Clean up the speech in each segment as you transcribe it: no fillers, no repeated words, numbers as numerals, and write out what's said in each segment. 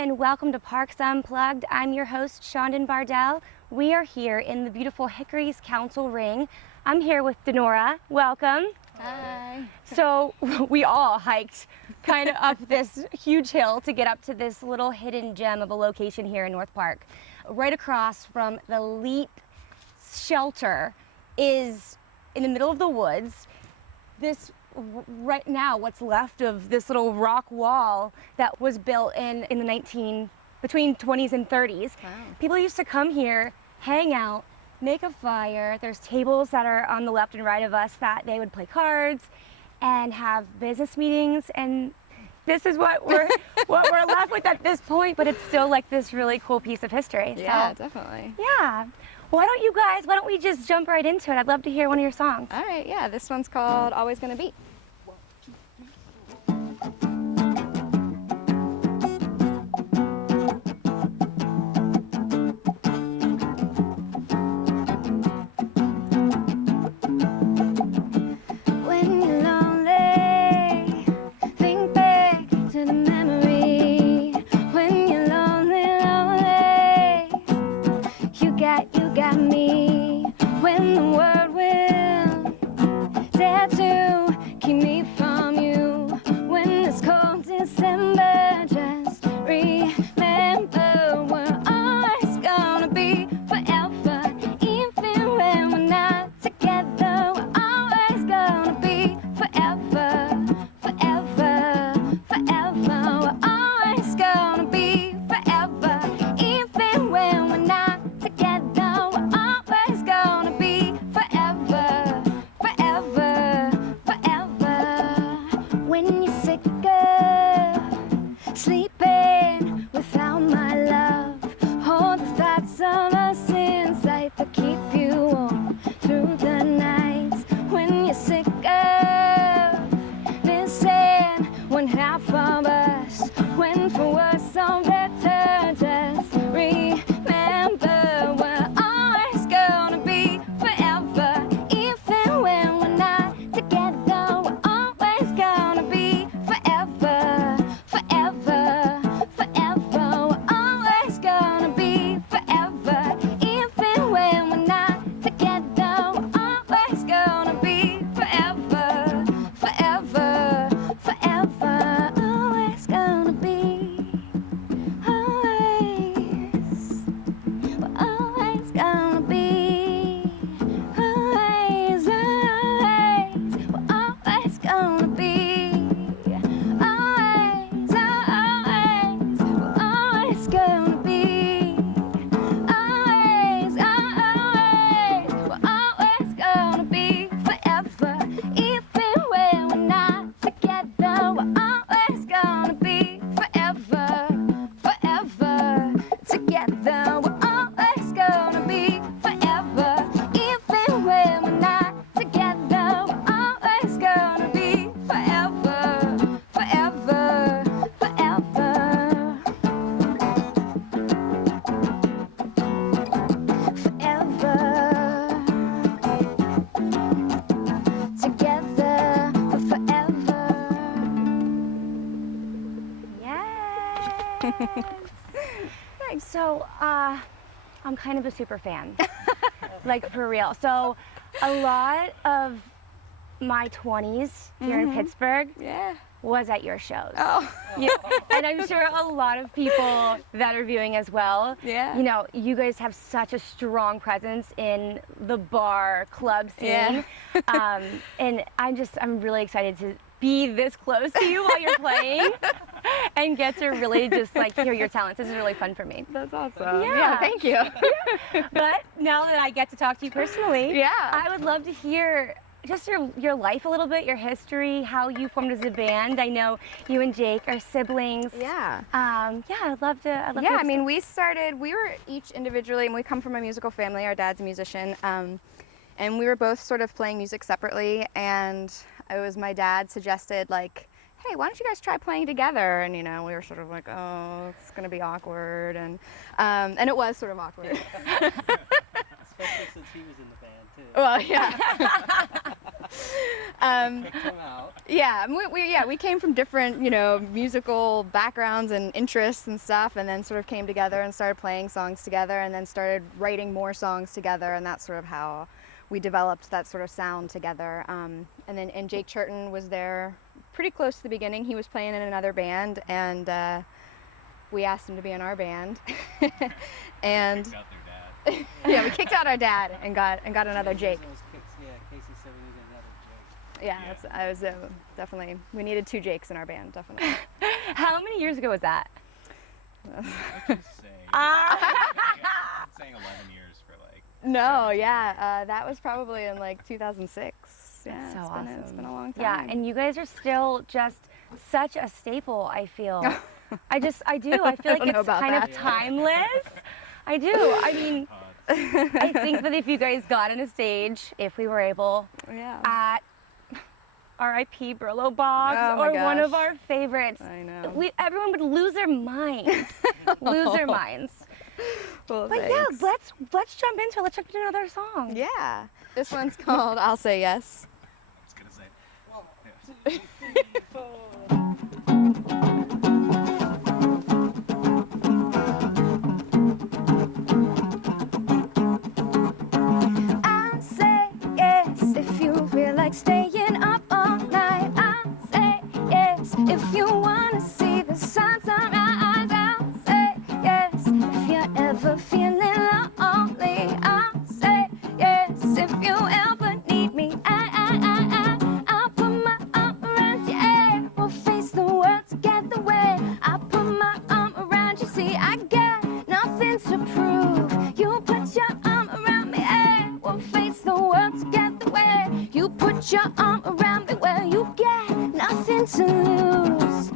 and welcome to Parks Unplugged. I'm your host, Shondon Bardell. We are here in the beautiful Hickory's Council Ring. I'm here with Donora. Welcome. Hi. So we all hiked kind of up this huge hill to get up to this little hidden gem of a location here in North Park. Right across from the Leap shelter is in the middle of the woods. This right now, what's left of this little rock wall that was built in the between 20s and 30s. Wow. People used to come here, hang out, make a fire. There's tables that are on the left and right of us that they would play cards and have business meetings, and this is what we're left with at this point, but it's still like this really cool piece of history. Yeah, so, definitely. Yeah. Why don't we just jump right into it? I'd love to hear one of your songs. All right, yeah, this one's called Always Gonna Be. When you're lonely, think back to the memory. When you're lonely, you got me. When the world will dare to keep me from you. When it's cold December, just remember we're always gonna be forever. Even when we're not together, we're always gonna be forever, forever, forever. We're always gonna be forever. Even when we're not together, we're always gonna be forever, forever, forever. When you're sick of sleeping without my love, hold the thoughts of us inside to keep you warm through the nights. When you're sick of missing one half of us, when for worse or better, just remember we're always gonna be forever. Even when we're not together, we're always gonna be forever, forever, forever. We're always gonna be forever. Even when we're not together, we're always gonna be forever, forever, forever. Always gonna be, always. We're always gonna be, always, always. We're always gonna be, always, always. We're always gonna be, always, always. We're always gonna be forever. Even when we're not together, we're always gonna be forever, forever. Together, we're always gonna be forever. Even when we're not together, we're always gonna be forever, forever, forever. Forever. Together for forever. Yes. So, I'm kind of a super fan, like for real. So, a lot of my 20s here in Pittsburgh Yeah. was at your shows. Oh. Yeah, and I'm sure a lot of people that are viewing as well. Yeah. You know, you guys have such a strong presence in the bar club scene. Yeah. And I'm really excited to be this close to you while you're playing and get to really just like hear your talents. This is really fun for me. That's awesome. Yeah. Thank you. But now that I get to talk to you personally, Yeah. I would love to hear just your life a little bit, your history, how you formed as a band. I know you and Jake are siblings. Yeah. Yeah, I'd love to. Yeah, I mean, we were each individually, and we come from a musical family. Our dad's a musician, and we were both sort of playing music separately, and it was my dad suggested, like, hey, why don't you guys try playing together? And, you know, we were sort of like, oh, it's going to be awkward, and it was sort of awkward. Especially since he was in the band, too. Well, yeah. Come out. Yeah, we came from different, musical backgrounds and interests and stuff, and then sort of came together and started playing songs together, and then started writing more songs together, and that's sort of how we developed that sort of sound together. And Jake Churton was there pretty close to the beginning. He was playing in another band, and we asked him to be in our band, and Kicked out their dad. yeah, we kicked out our dad and got another Jake. Yeah, Casey said we needed another Jake. Yeah, I was definitely, we needed 2 Jakes in our band, definitely. How many years ago was that? Let's just say. I'm saying 11 years for like. No, yeah, that was probably in like 2006. Yeah, That's so it's been a long time. Yeah, and you guys are still just such a staple, I feel. I do. I feel I like don't know it's about kind that. of timeless. I do. I mean, I think that if you guys got on a stage, if we were able, Yeah. at R.I.P. Brillo Box Oh my or one of gosh. our favorites, I know. everyone would lose their minds. Lose their minds. Well, But yeah, let's jump into it. Let's jump into another song. yeah. This one's called "I'll Say Yes." I was gonna say. I'll say yes if you feel like staying up all night. I'll say yes if you wanna see the sun sunrise. I'll say yes if you're ever feeling lonely. I'll say yes if you ever need me. I'll put my arm around you and we'll face the world together when I put my arm around you. See, I got nothing to prove. You put your arm around me and we'll face the world together when you put your arm around me. Well, you got nothing to lose.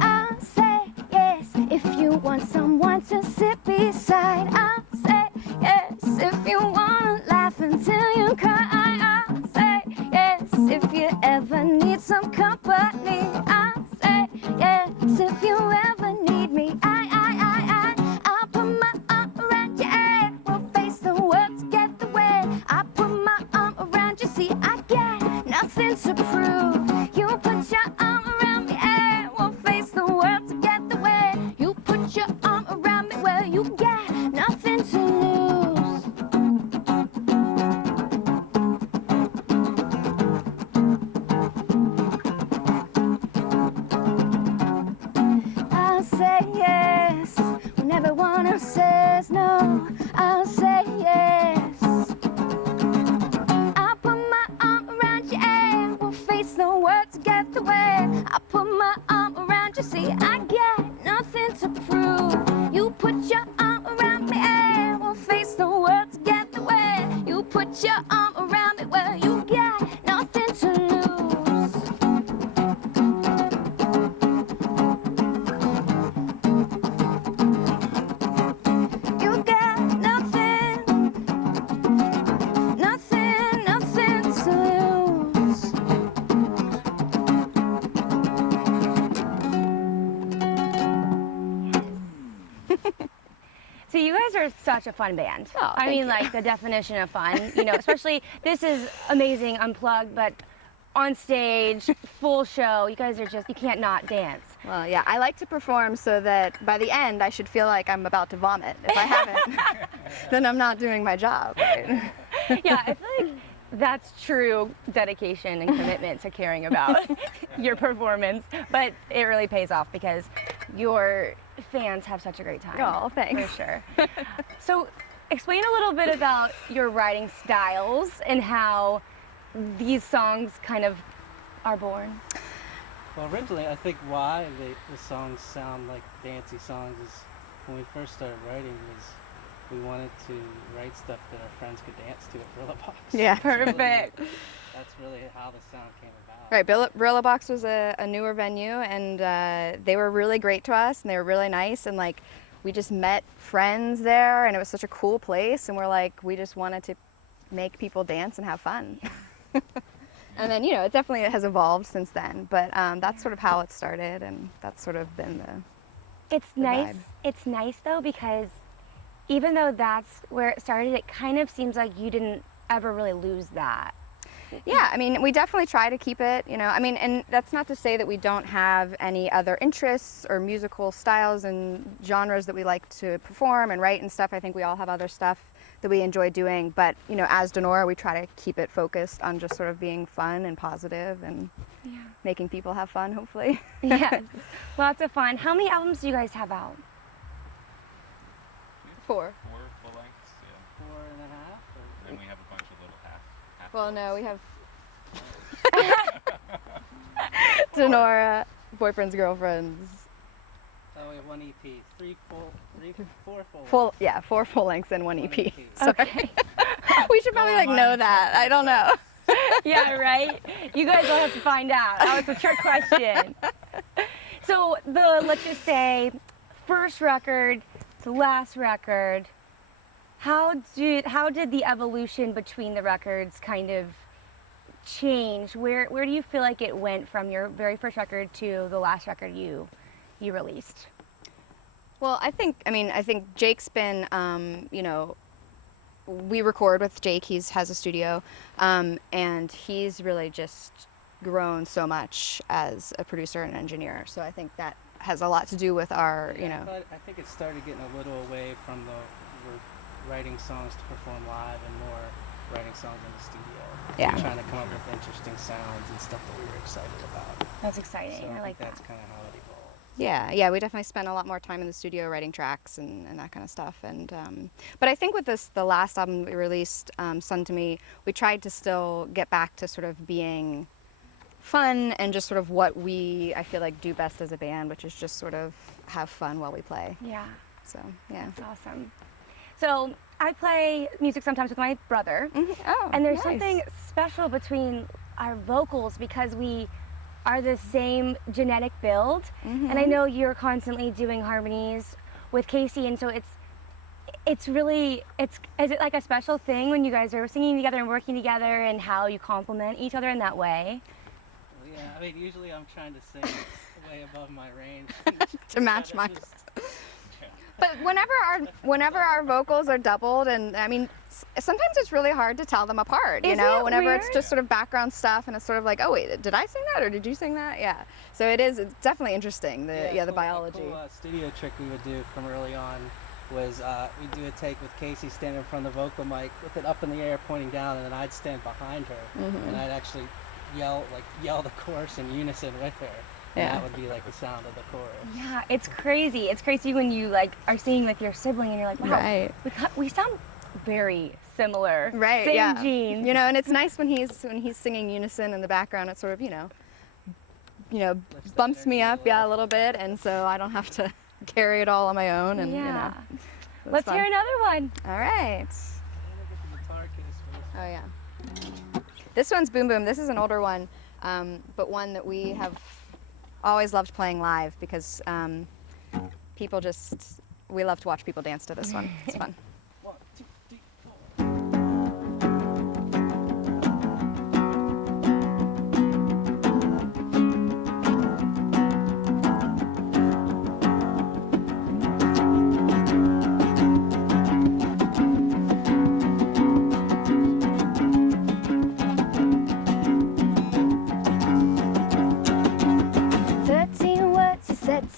I'll say yes if you want someone to sit beside. I'll say yes if you wanna laugh until you cry. I'll say yes if you ever need some company. I'll say yes if you ever need me. I'll put my arm around you and we'll face the world together when I put my arm around you. See, I got nothing to prove. You put your arm around me and we'll face the world together when you put your arm around me. Well, you got nothing to lose. I'll say yes when everyone else says no. I'll say yes. I'll put my arm around you and we'll face the world together when I put my arm around you. See, I got nothing to prove. You put your arm around me and we'll face the world together when you put your arm around me. Well, you got nothing to lose. You got nothing, nothing to lose. So you guys are such a fun band. Oh, I thank mean, you. like the definition of fun. Especially this is amazing, unplugged, but on stage, full show. You guys are just, you can't not dance. Well, yeah, I like to perform so that by the end I should feel like I'm about to vomit. If I haven't, then I'm not doing my job. Right? Yeah, I feel like that's true dedication and commitment to caring about your performance, but it really pays off because your fans have such a great time. Oh, thanks. For sure. So explain a little bit about your writing styles and how these songs kind of are born. Well, originally, I think why the songs sound like dancey songs is when we first started writing was we wanted to write stuff that our friends could dance to at Brillo Box. Yeah. Perfect. That's really how the sound came about. Right, Brillo Box was a newer venue, and they were really great to us, and they were really nice, and like we just met friends there, and it was such a cool place, and we're like, we just wanted to make people dance and have fun. And then, it definitely has evolved since then, but that's sort of how it started, and that's sort of been It's the nice. vibe. It's nice though, because even though that's where it started, it kind of seems like you didn't ever really lose that. Yeah, I mean, we definitely try to keep it, you know, I mean, and that's not to say that we don't have any other interests or musical styles and genres that we like to perform and write and stuff. I think we all have other stuff that we enjoy doing, but, you know, as Donora, we try to keep it focused on just sort of being fun and positive and making people have fun, hopefully. Yes, lots of fun. How many albums do you guys have out? 4. 4 full lengths, yeah. 4.5. Or... And we have a bunch of little half Well, no, we have Donora, Boyfriends, Girlfriends, Oh, we have 1 EP. 4 full. yeah, 4 full lengths and 1 EP. EP. Sorry. Okay. We should probably like know that. I don't know. Yeah, right? You guys will have to find out. That was a trick question. So let's just say, first record to last record, how did the evolution between the records kind of change? Where do you feel like it went from your very first record to the last record you released? Well, I think Jake's been, you know, we record with Jake. He has a studio, and he's really just grown so much as a producer and engineer. So I think that has a lot to do with our, you know. I think it started getting a little away from we're writing songs to perform live and more writing songs in the studio. Yeah. We're trying to come up with interesting sounds and stuff that we were excited about. That's exciting. So I like that's that. kind of how it evolved. Yeah, we definitely spent a lot more time in the studio writing tracks and that kind of stuff. And but I think with the last album we released, Sun to Me, we tried to still get back to sort of being fun and just sort of what I feel like do best as a band, which is just sort of have fun while we play. Yeah, So yeah. that's awesome. So I play music sometimes with my brother, Oh, and there's nice. something special between our vocals because we are the same genetic build, and I know you're constantly doing harmonies with Casey, and so is it like a special thing when you guys are singing together and working together, and how you complement each other in that way? Well, yeah, I mean, usually I'm trying to sing way above my range. To match my. Just- But whenever our vocals are doubled, and I mean, sometimes it's really hard to tell them apart. You Isn't know, it whenever it's weird? just sort of background stuff, and it's sort of like, oh wait, did I sing that or did you sing that? Yeah. So it's definitely interesting. The a biology. cool, studio trick we would do from early on was we'd do a take with Casey standing in front of the vocal mic with it up in the air pointing down, and then I'd stand behind her and I'd actually yell the chorus in unison with her. And Yeah. that would be like the sound of the chorus. Yeah, it's crazy. It's crazy when you like are singing with your sibling and you're like, wow, Right. we sound very similar. Right. Same yeah. genes. You know, and it's nice when he's singing unison in the background. It sort of bumps me up, a little bit, and so I don't have to carry it all on my own. And Yeah. it's Let's fun. hear another one. All right. Let me get the guitar case for this. Oh yeah. This one's Boom Boom. This is an older one, but one that we have always loved playing live because we love to watch people dance to this one. It's fun. 1, 2, 3, 4.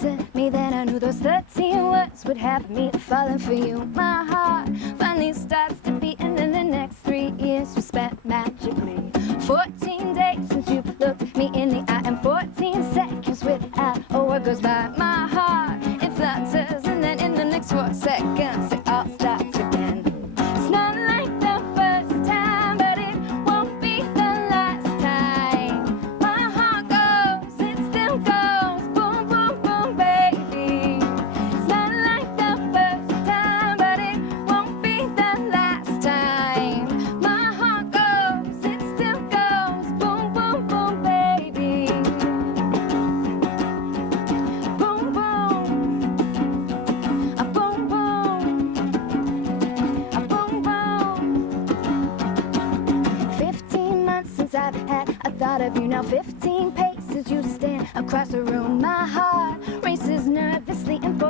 To me, then I knew those 13 words would have me falling for you. My heart finally starts to beat, and then the next 3 years we spent magically. 14 days since you looked me in the eye, and 14 seconds without a word goes by. My heart, it flutters, and then in the next 4 seconds it all starts again. It's not like the first time, but it won't be the last time. My heart goes, it still goes, boom, boom, boom, baby. It's not like the first time, but it won't be the last time. My heart goes, it still goes, boom, boom, boom, baby. Boom, boom, a boom, boom, a boom, boom. 15 months since I've had a thought of you. Now 15 paces you stand across the room. My heart races nervously, and for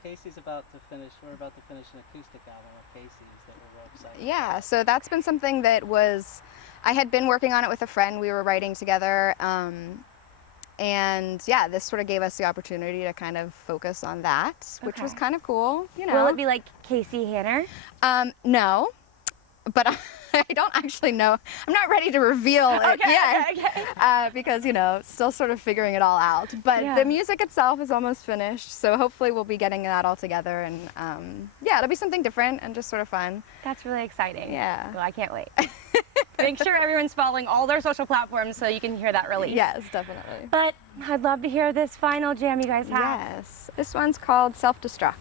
Casey's about to finish. We're about to finish an acoustic album of Casey's that we're real excited. Yeah, so that's been something that was, I had been working on it with a friend. We were writing together, and yeah, this sort of gave us the opportunity to kind of focus on that, which was Okay. kind of cool. You know, Will it be like Casey Hanner? No, but I don't actually know. I'm not ready to reveal it yet. Okay. Because, you know, still sort of figuring it all out. But Yeah. the music itself is almost finished, so hopefully we'll be getting that all together, and yeah, it'll be something different and just sort of fun. That's really exciting. Yeah. Well, I can't wait. Make sure everyone's following all their social platforms so you can hear that release. Yes, definitely. But I'd love to hear this final jam you guys have. Yes. This one's called Self-Destruct.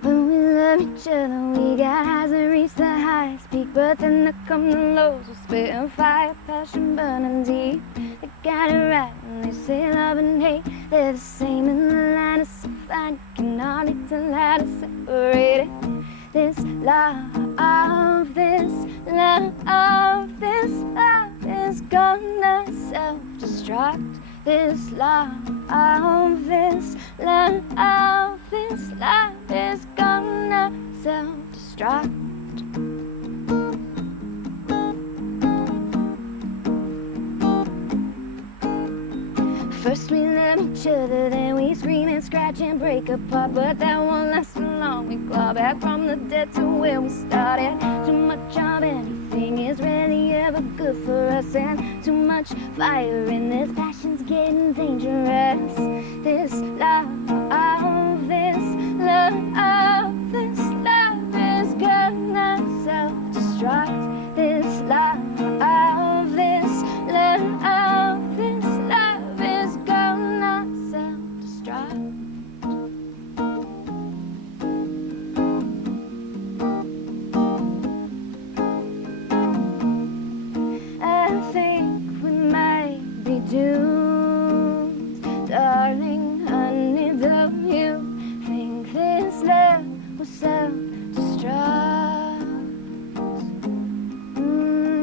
When we love each other, we got highs that reach the highest peak, but then there come the lows. We're spitting fire, passion burning deep. They got it right when they say love and hate, they're the same in the line of so fine. You can hardly tell how to separate it. This love, this love, this love is gonna self-destruct. This love, this love, this love is gonna self-destruct. First we love each other, then we scream and scratch and break apart, but that won't last so long. We claw back from the dead to where we started. Too much of anything is rarely ever good for us, and too much fire in this passion's getting dangerous. This love, this love, this love is gonna self-destruct. This love, this love, this love is gonna self-destruct. I think we might be doomed, darling, honey, don't you think this love will self-destruct?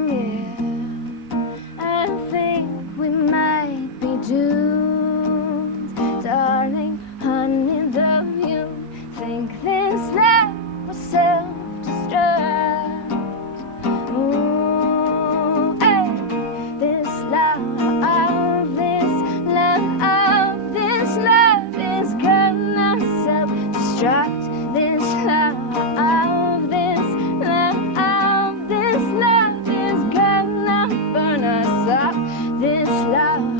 Yeah, I think we might be doomed, darling, honey, don't you think this love will self-destruct? Ooh, hey, this love, this love, this love is gonna self-destruct. This love, this love, this love is gonna burn us up. This love,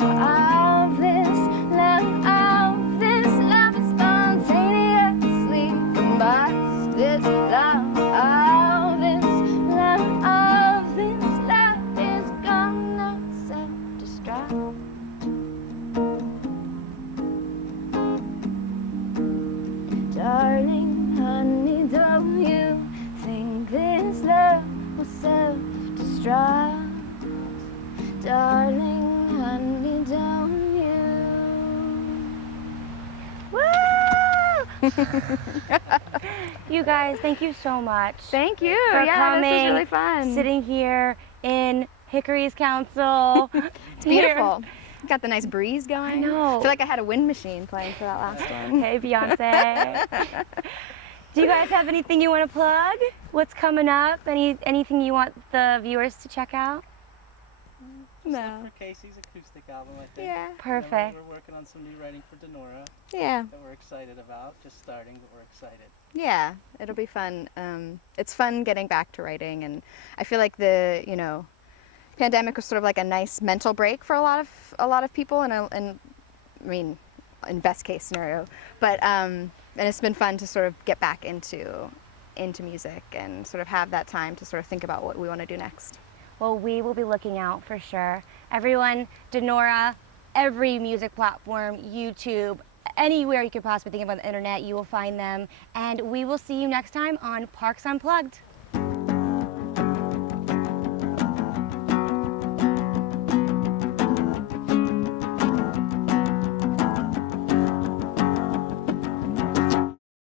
this love, this love is spontaneously combust. This love, this love is gonna self-destruct. Darling, honey, don't you think this love will self-destruct? Darling, honey, don't you? Woo! You guys, thank you so much. Thank you. for Yeah, coming, this was really fun. sitting here in Hickory's Council. It's beautiful. Got the nice breeze going. I know. I feel like I had a wind machine playing for that last one. Hey, Beyonce. Do you guys have anything you want to plug? What's coming up? Anything you want the viewers to check out? Just No. look for Casey's acoustic album, I think. Yeah. Perfect. We're working on some new writing for Donora Yeah. that we're excited about. Just starting, but we're excited. Yeah, it'll be fun. It's fun getting back to writing, and I feel like the pandemic was sort of like a nice mental break for a lot of people, and I mean, in best case scenario. But and it's been fun to sort of get back into music and sort of have that time to sort of think about what we want to do next. Well, we will be looking out for sure. Everyone, Donora, every music platform, YouTube, anywhere you could possibly think about the internet, you will find them. And we will see you next time on Parks Unplugged.